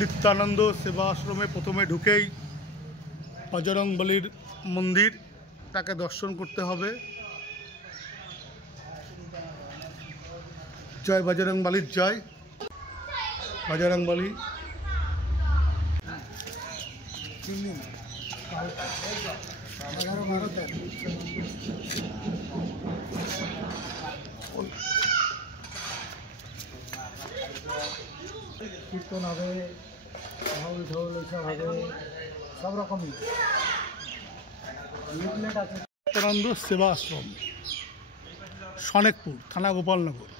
নিত্যানন্দ সেবা আশ্রমে প্রথমে ঢুকেই বজরংবলীর মন্দির, তাকে দর্শন করতে হবে। জয় বজরংবলীর জয়। বজরংবলী কীর্তন হবে, ঢোল ঢোল এইসব হবে, সব রকমই লিফলেট আছে। নিত্যানন্দ সেবা আশ্রম, সনেকপুর, থানা গোপালনগর।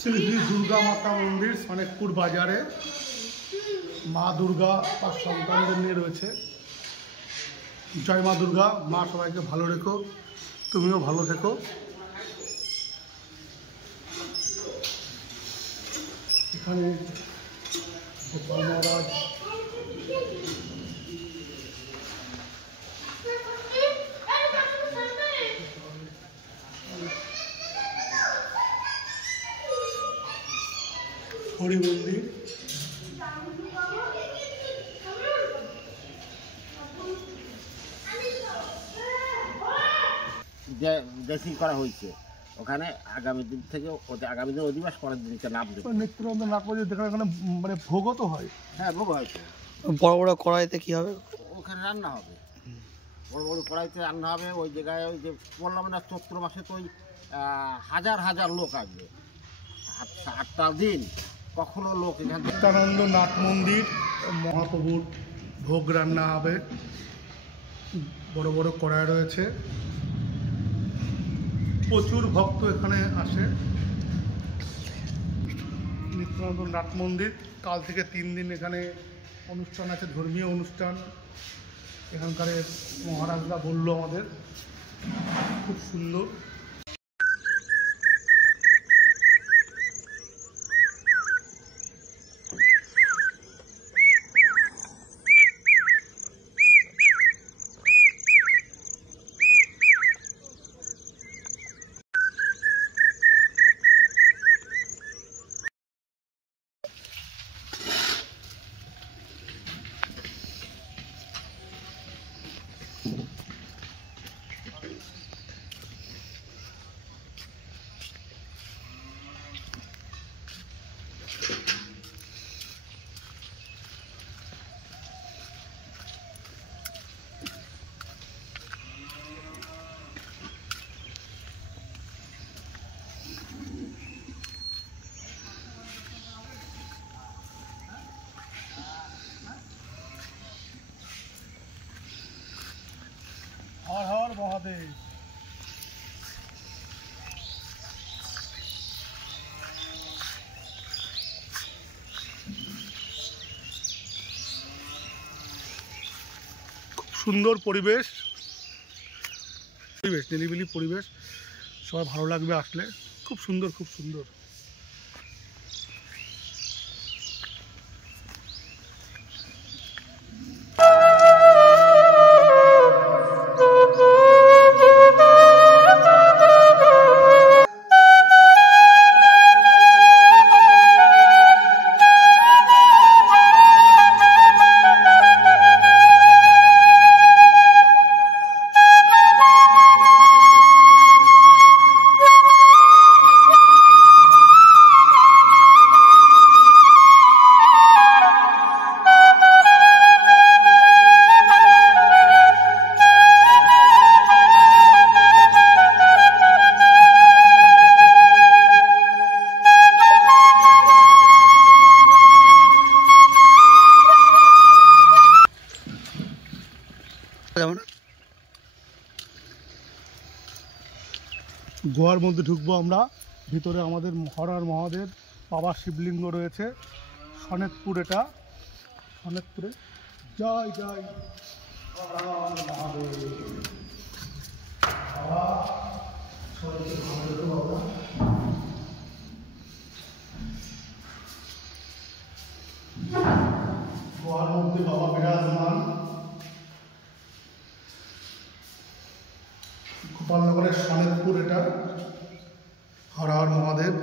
শ্রী শ্রী দুর্গা মাতা মন্দির, সনেকপুর বাজারে। মা দুর্গা তার সন্তানদের নিয়ে রয়েছে। জয় মা দুর্গা। মা সবাইকে ভালো রেখো, তুমিও ভালো থেকো। এখানে গোপাল মহারাজ, হরি মন্দির, যে ড্রেসিং করা হয়েছে ওখানে আগামী দিন থেকে আগামী দিন অধিবাস পরের দিনকে নাম দেবে। নিত্যানন্দ না করে দেখে এখানে মানে ভোগও তো হয়। হ্যাঁ, ভোগ হয়েছে। বড় বড় কড়াইতে কি হবে? ওখানে রান্না হবে, বড় বড় কড়াইতে রান্না হবে। ওই জায়গায় ওই যে বললাম না, চৈত্র মাসে তো ওই হাজার হাজার লোক আসবে। 8টা দিন কখনো লোক এখান থেকে। নিত্যানন্দ নাথ মন্দির, মহাপ্রভুর ভোগ রান্না হবে। বড় বড় কড়াই রয়েছে, প্রচুর ভক্ত এখানে আসে। নিত্যানন্দ নাথ মন্দির, কাল থেকে 3 দিন এখানে অনুষ্ঠান আছে, ধর্মীয় অনুষ্ঠান। এখানকার মহারাজরা বলল আমাদের, খুব সুন্দর। হর হর মহাদেব। খুব সুন্দর পরিবেশ, নিরিবিলি পরিবেশ, সবার ভালো লাগবে আসলে। খুব সুন্দর, খুব সুন্দর। গোয়ার মধ্যে ঢুকবো আমরা। ভিতরে আমাদের হর হর মহাদেব বাবা শিবলিঙ্গ রয়েছে। সনেকপুর, এটা সনেকপুরে। জয় জয় হর হর মহাদেব। বর্ধমানের সনেকপুর, এটা হর হর মহাদেব।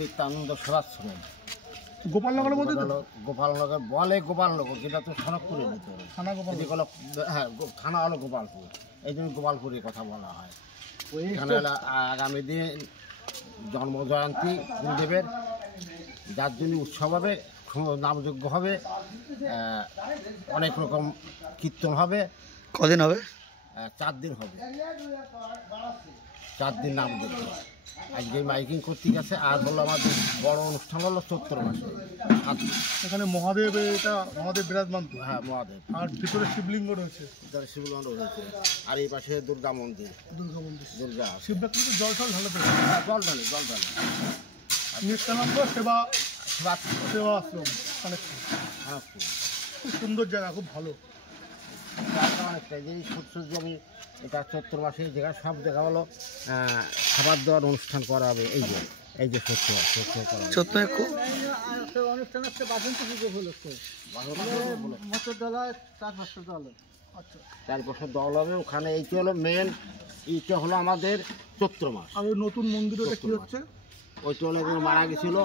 নিত্যানন্দ সরাশ্রম গোপালনগরের মধ্যে তো? গোপালনগর বলে গোপালনগর, যেটা তো সড়কপুরের ভিতরে থানা গোপাল। হ্যাঁ থানা হলো গোপালপুর, এই জন্য গোপালপুরের কথা বলা হয়। এখানে হলো আগামী দিন জন্মজয়ন্তী গুরুদেবের, যার জন্য উৎসব হবে, নামযজ্ঞ হবে, অনেক রকম কীর্তন হবে। কদিন হবে? 4 দিন হবে, 4 দিন নামযজ্ঞ। আজকে মাইকিং করতে গেছে, আর হলো আমাদের বড় অনুষ্ঠান হলো চৈত্র মাসে। এখানে মহাদেব, এটা মহাদেব বিরাজমান তো? হ্যাঁ মহাদেব, আর ভিতরে শিবলিঙ্গ রয়েছে, শিবলিঙ্গ রয়েছে, আর এই পাশে দুর্গা মন্দির। দুর্গা মন্দির, দুর্গা শিবরাত্রিতে জল টল ঢালাতে? হ্যাঁ জল ঢালে, জল ঢালে। নিত্যানন্দ সেবা সেবা আশ্রম অনেকটা, খানাপুর খুব সুন্দর জায়গা, খুব ভালো। অনেকটা যে সূর্য, আমি এটা চৈত্র মাসে এই জায়গায় সব দেখা হলো খাবার দেওয়ার অনুষ্ঠান করা হবে। এই যে সত্য করা হবে। সত্য অনুষ্ঠান হচ্ছে বাসন্তী পুজো উপলক্ষে, মটর দলায় 4-5 দল। আচ্ছা, 4 বছর দল হবে ওখানে। এইটা হলো মেন, এইটা হলো আমাদের চৈত্র মাস। আর ওই নতুন মন্দির ওটা কি হচ্ছে? ওইটা হলো একজন মারা গেছিল,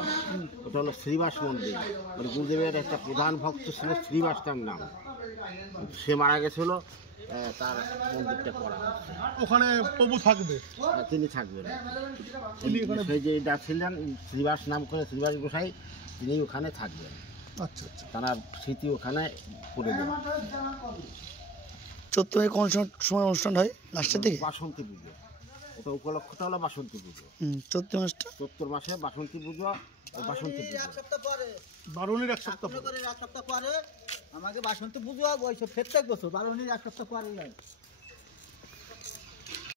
ওটা হলো শ্রীবাস মন্দির। ওই গুরুদেবের একটা প্রধান ভক্ত ছিল শ্রীবাস, তার নাম। সে মারা গেছিল, তার মন্দিরটা করা হচ্ছে। ওখানে প্রভু থাকবে? তিনি থাকবেন। তিনি ওখানে? সেই যে এটা ছিলেন শ্রীবাস নাম করে, শ্রীবাস গোসাই, তিনি ওখানে থাকবেন। আচ্ছা আচ্ছা। তার স্মৃতি ওখানে করে দেবেন। চৈত্র মাসে কোন সময় অনুষ্ঠান হয়? লাস্টের দিকে? বাসন্তী পুজো, ওটা উপলক্ষটা হলো বাসন্তী পুজো। চৈত্র মাসটা চৈত্র মাসে বাসন্তী পুজো, বাসন্তী পুজো বারুণীর 1 সপ্তাহ পরে। 1 সপ্তাহ পরে আমাকে বাসন্তী পুজো, ওই সব প্রত্যেক বছর বারুণীর 1 সপ্তাহ পরে যায়।